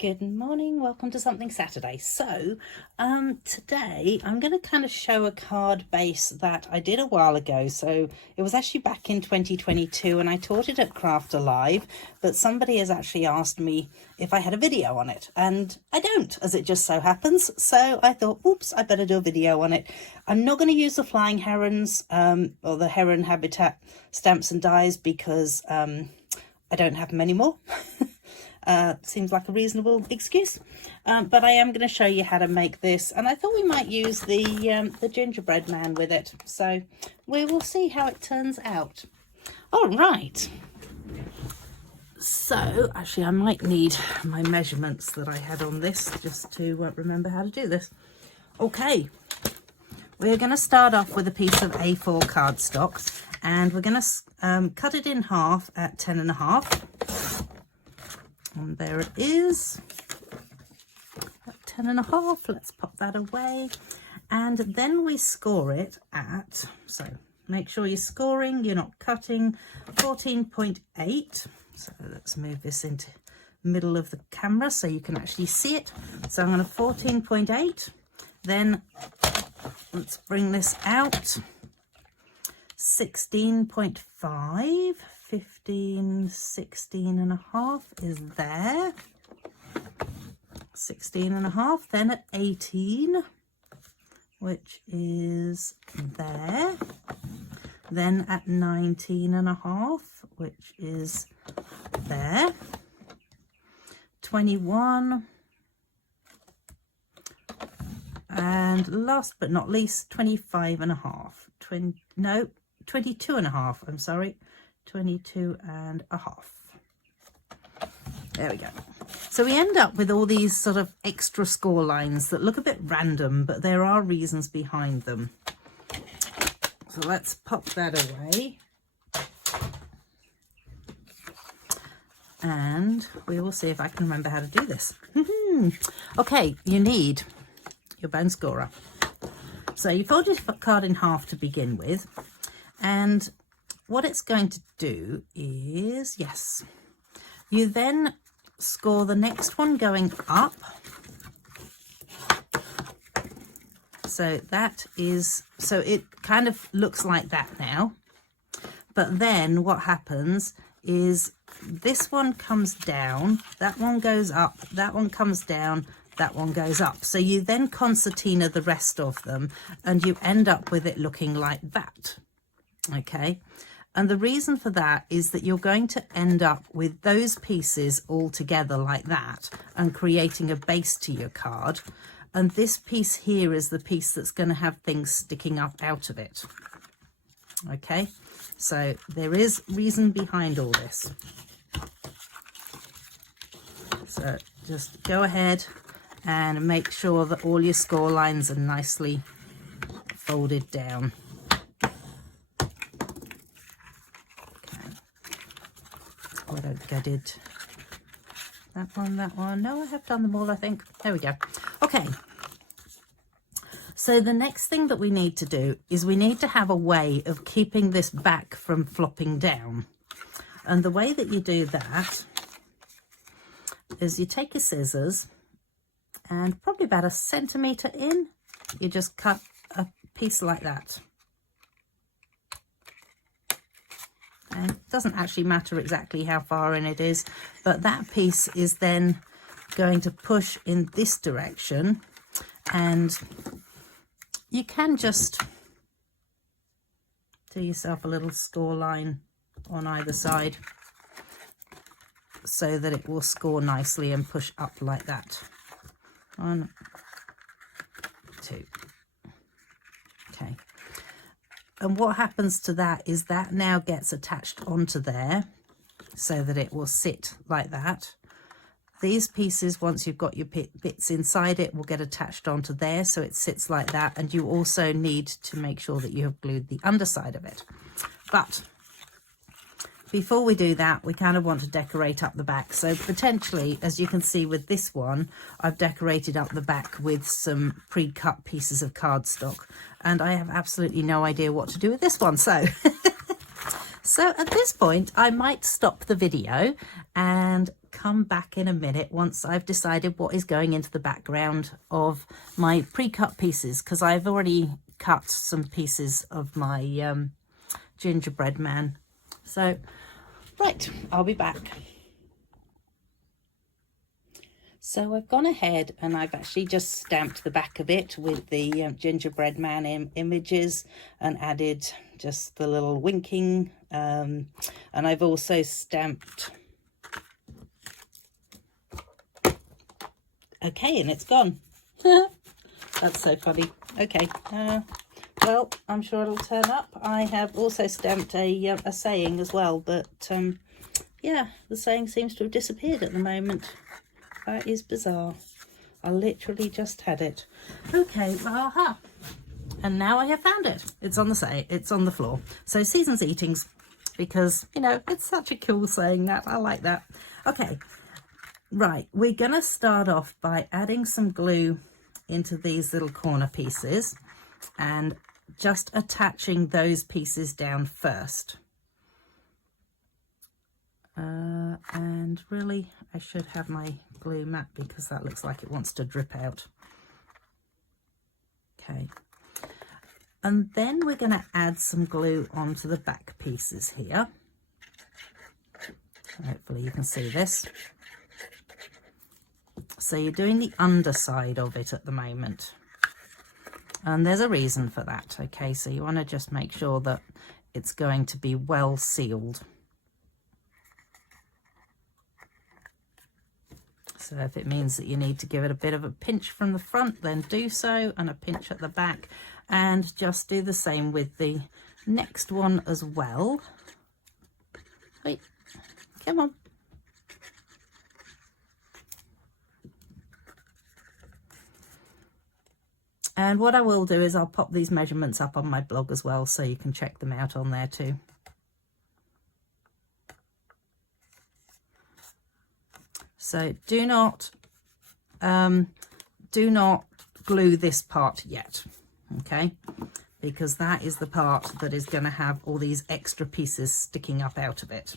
Good morning, welcome to Something Saturday. So today I'm going to kind of show a card base that I did a while ago. So it was actually back in 2022 and I taught it at Craft Alive, but somebody has actually asked me if I had a video on it, and I don't, as it just so happens. So I thought, oops, I better do a video on it. I'm not going to use the flying herons or the heron habitat stamps and dies because I don't have them anymore. Seems like a reasonable excuse, but I am going to show you how to make this, and I thought we might use the gingerbread man with it, so we will see how it turns out. All right, so actually I might need my measurements that I had on this just to remember how to do this. Okay, we're going to start off with a piece of A4 cardstock, and we're going to cut it in half at 10.5. And there it is, at 10.5. Let's pop that away, and then we score it at, so make sure you're scoring, you're not cutting, 14.8. So let's move this into the middle of the camera so you can actually see it. So I'm going to 14.8. Then let's bring this out, 16.5. 15, 16.5 is there, 16.5, then at 18, which is there, then at 19.5, which is there, 21, and last but not least 25.5, 22.5, I'm sorry, 22.5. There we go. So we end up with all these sort of extra score lines that look a bit random, but there are reasons behind them. So let's pop that away. And we will see if I can remember how to do this. Okay, you need your bone scorer. So you fold your card in half to begin with, and what it's going to do is, yes, you then score the next one going up. So that is, so it kind of looks like that now. But then what happens is this one comes down, that one goes up, that one comes down, that one goes up. So you then concertina the rest of them and you end up with it looking like that. Okay. And the reason for that is that you're going to end up with those pieces all together like that and creating a base to your card. And this piece here is the piece that's going to have things sticking up out of it. Okay, so there is reason behind all this. So just go ahead and make sure that all your score lines are nicely folded down. I don't think I did that one. No, I have done them all, I think. There we go. Okay. So the next thing that we need to do is we need to have a way of keeping this back from flopping down. And the way that you do that is you take your scissors and probably about 1 centimetre in, you just cut a piece like that. And it doesn't actually matter exactly how far in it is, but that piece is then going to push in this direction, and you can just do yourself a little score line on either side so that it will score nicely and push up like that. 1, 2. Okay. And what happens to that is that now gets attached onto there so that it will sit like that. These pieces, once you've got your bits inside it, will get attached onto there so it sits like that. And you also need to make sure that you have glued the underside of it. But before we do that, we kind of want to decorate up the back. So potentially, as you can see with this one, I've decorated up the back with some pre-cut pieces of cardstock, and I have absolutely no idea what to do with this one. So So at this point, I might stop the video and come back in a minute once I've decided what is going into the background of my pre-cut pieces, because I've already cut some pieces of my gingerbread man. So, right, I'll be back. So I've gone ahead and I've actually just stamped the back of it with the gingerbread man images and added just the little winking, and I've also stamped, okay, and it's gone. That's so funny. Okay, well, I'm sure it'll turn up. I have also stamped a saying as well, but yeah, the saying seems to have disappeared at the moment. That is bizarre. I literally just had it. Okay, well, aha. And now I have found it. It's on the floor. So Season's Eatings, because, you know, it's such a cool saying that. I like that. Okay, right. We're going to start off by adding some glue into these little corner pieces and just attaching those pieces down first. And really, I should have my glue mat because that looks like it wants to drip out. Okay. And then we're going to add some glue onto the back pieces here. Hopefully you can see this. So you're doing the underside of it at the moment. And there's a reason for that. Okay, so you want to just make sure that it's going to be well sealed. So if it means that you need to give it a bit of a pinch from the front, then do so, and a pinch at the back, and just do the same with the next one as well. Wait, come on. And what I will do is I'll pop these measurements up on my blog as well, so you can check them out on there too. So do not glue this part yet, okay? Because that is the part that is going to have all these extra pieces sticking up out of it.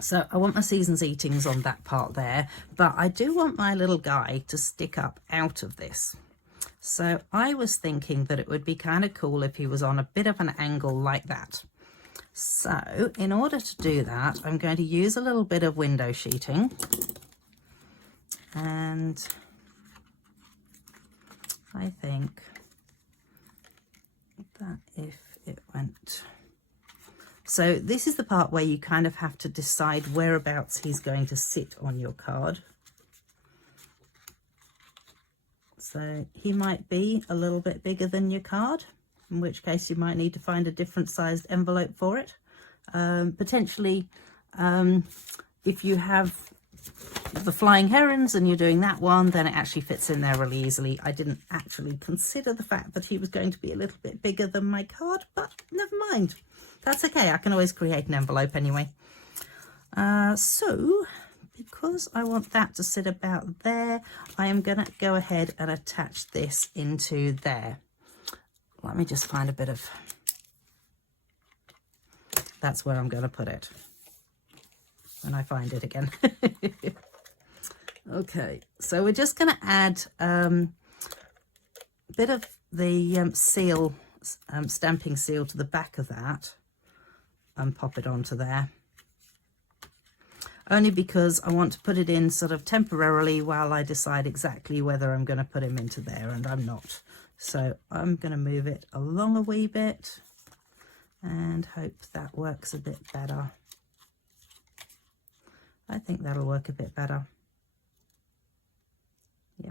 So I want my Season's Eatings on that part there, but I do want my little guy to stick up out of this. So I was thinking that it would be kind of cool if he was on a bit of an angle like that. So in order to do that, I'm going to use a little bit of window sheeting, and I think that if it went, so this is the part where you kind of have to decide whereabouts he's going to sit on your card. So he might be a little bit bigger than your card, in which case you might need to find a different sized envelope for it. Potentially, if you have the flying herons and you're doing that one, then it actually fits in there really easily. I didn't actually consider the fact that he was going to be a little bit bigger than my card, but never mind. That's okay. I can always create an envelope anyway. So because I want that to sit about there, I am going to go ahead and attach this into there. Let me just find a bit of, that's where I'm going to put it when I find it again. Okay, so we're just going to add a bit of the seal, stamping seal to the back of that and pop it onto there. Only because I want to put it in sort of temporarily while I decide exactly whether I'm going to put him into there, and I'm not. So I'm going to move it along a wee bit and hope that works a bit better. I think that'll work a bit better. Yeah,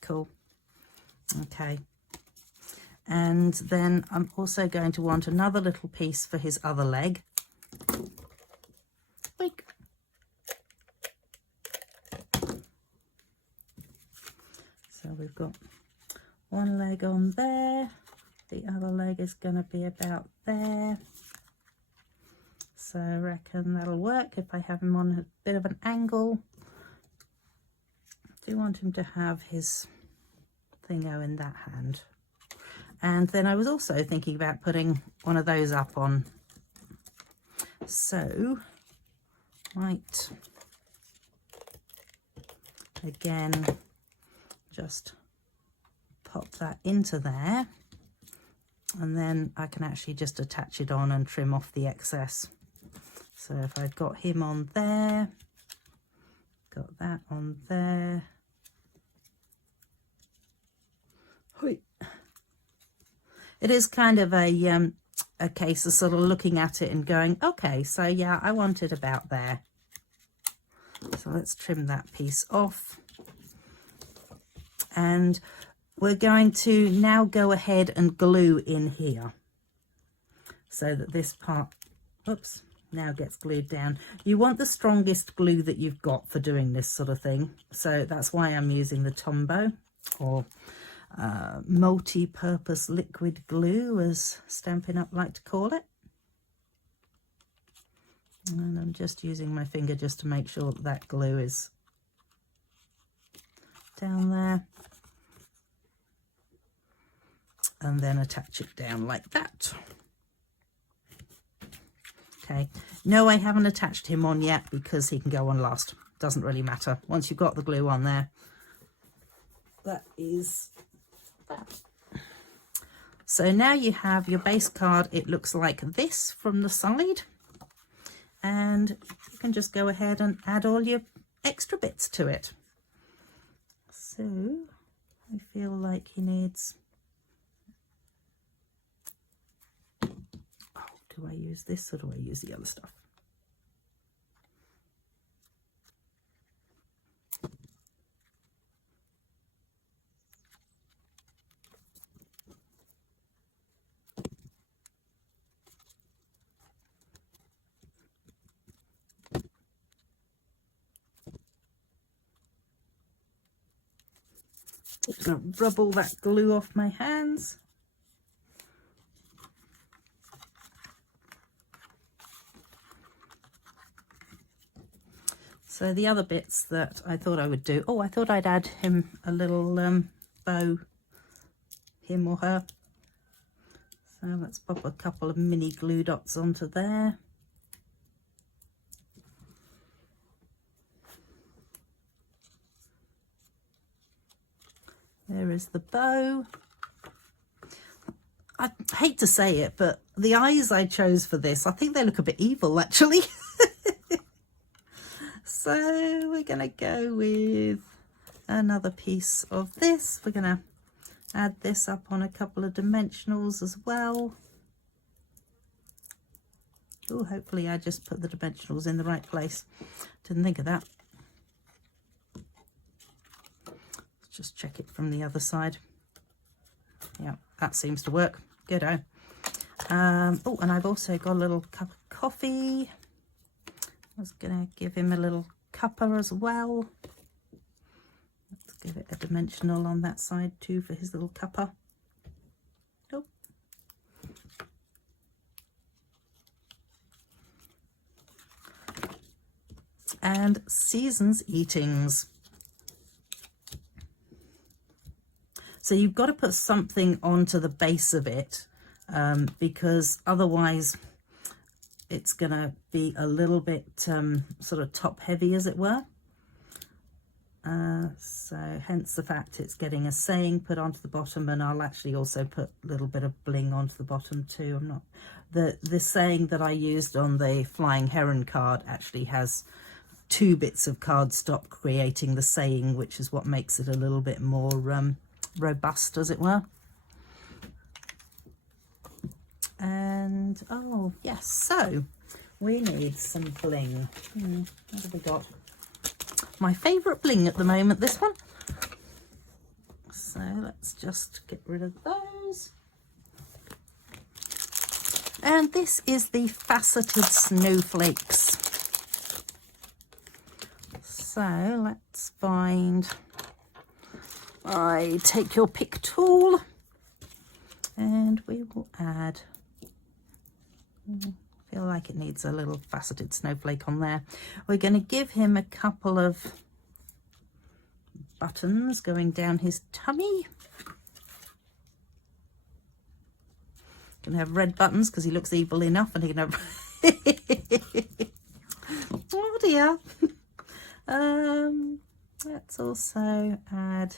cool. Okay. And then I'm also going to want another little piece for his other leg. Weak. So we've got one leg on there, the other leg is going to be about there. So I reckon that'll work if I have him on a bit of an angle. I do want him to have his thingo in that hand. And then I was also thinking about putting one of those up on. So, might again just pop that into there, and then I can actually just attach it on and trim off the excess. So if I'd got him on there, got that on there. It is kind of a case of sort of looking at it and going, okay, so yeah, I want it about there. So let's trim that piece off. And we're going to now go ahead and glue in here so that this part, oops, now gets glued down. You want the strongest glue that you've got for doing this sort of thing. So that's why I'm using the Tombow, or multi-purpose liquid glue, as Stampin' Up like to call it. And I'm just using my finger just to make sure that that glue is down there, and then attach it down like that. Okay, no, I haven't attached him on yet because he can go on last. Doesn't really matter. Once you've got the glue on there, that is that. So now you have your base card. It looks like this from the side, and you can just go ahead and add all your extra bits to it. So I feel like he needs, oh, do I use this or do I use the other stuff? Just gonna rub all that glue off my hands. So the other bits that I thought I would do, oh, I thought I'd add him a little bow, him or her. So let's pop a couple of mini glue dots onto there. There is the bow. I hate to say it, but the eyes I chose for this, I think they look a bit evil actually. So we're going to go with another piece of this. We're going to add this up on a couple of dimensionals as well. Oh, hopefully I just put the dimensionals in the right place. Didn't think of that. Just check it from the other side. Yeah, that seems to work. Good-o. Oh, and I've also got a little cup of coffee. I was going to give him a little cuppa as well. Let's give it a dimensional on that side too for his little cuppa. Oh. And Season's Eatings. So you've got to put something onto the base of it, because otherwise it's going to be a little bit sort of top heavy, as it were. So hence the fact it's getting a saying put onto the bottom, and I'll actually also put a little bit of bling onto the bottom too. I'm not, the saying that I used on the Flying Heron card actually has 2 bits of cardstock creating the saying, which is what makes it a little bit more robust, as it were. And oh yes, so we need some bling. What have we got? My favourite bling at the moment, this one. So let's just get rid of those. And this is the faceted snowflakes. So let's find, I take your pick tool, and we will add, feel like it needs a little faceted snowflake on there. We're going to give him a couple of buttons going down his tummy. Gonna have red buttons because he looks evil enough, and he can have oh dear. Let's also add,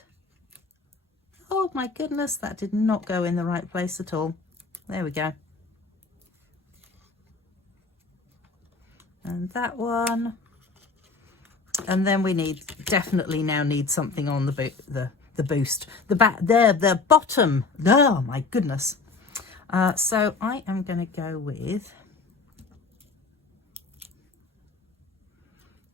oh my goodness, that did not go in the right place at all. There we go. And that one. And then we definitely now need something on the boost, the bottom. Oh my goodness. So I am going to go with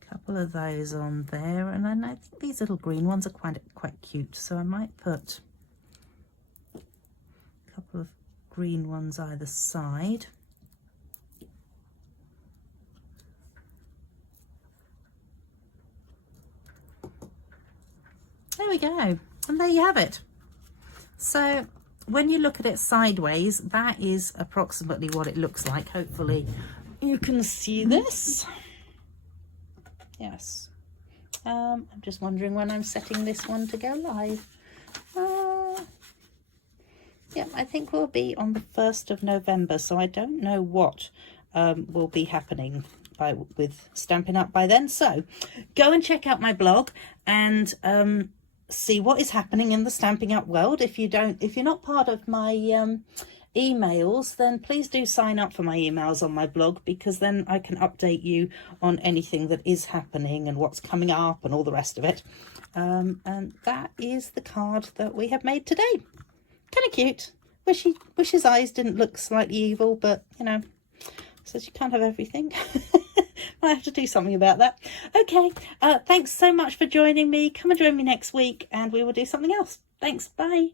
a couple of those on there, and I think these little green ones are quite cute, so I might put a couple of green ones either side. There we go, and there you have it. So when you look at it sideways, that is approximately what it looks like. Hopefully you can see this. Yes. I'm just wondering when I'm setting this one to go live. Yeah, I think we'll be on the 1st of November, so I don't know what will be happening with Stampin' Up by then. So go and check out my blog and see what is happening in the Stampin' Up world. If you're not part of my emails, then please do sign up for my emails on my blog, because then I can update you on anything that is happening and what's coming up and all the rest of it. And that is the card that we have made today. Kind of cute. Wish his eyes didn't look slightly evil, but you know, says you can't have everything. I have to do something about that. Okay, thanks so much for joining me. Come and join me next week and we will do something else. Thanks, bye.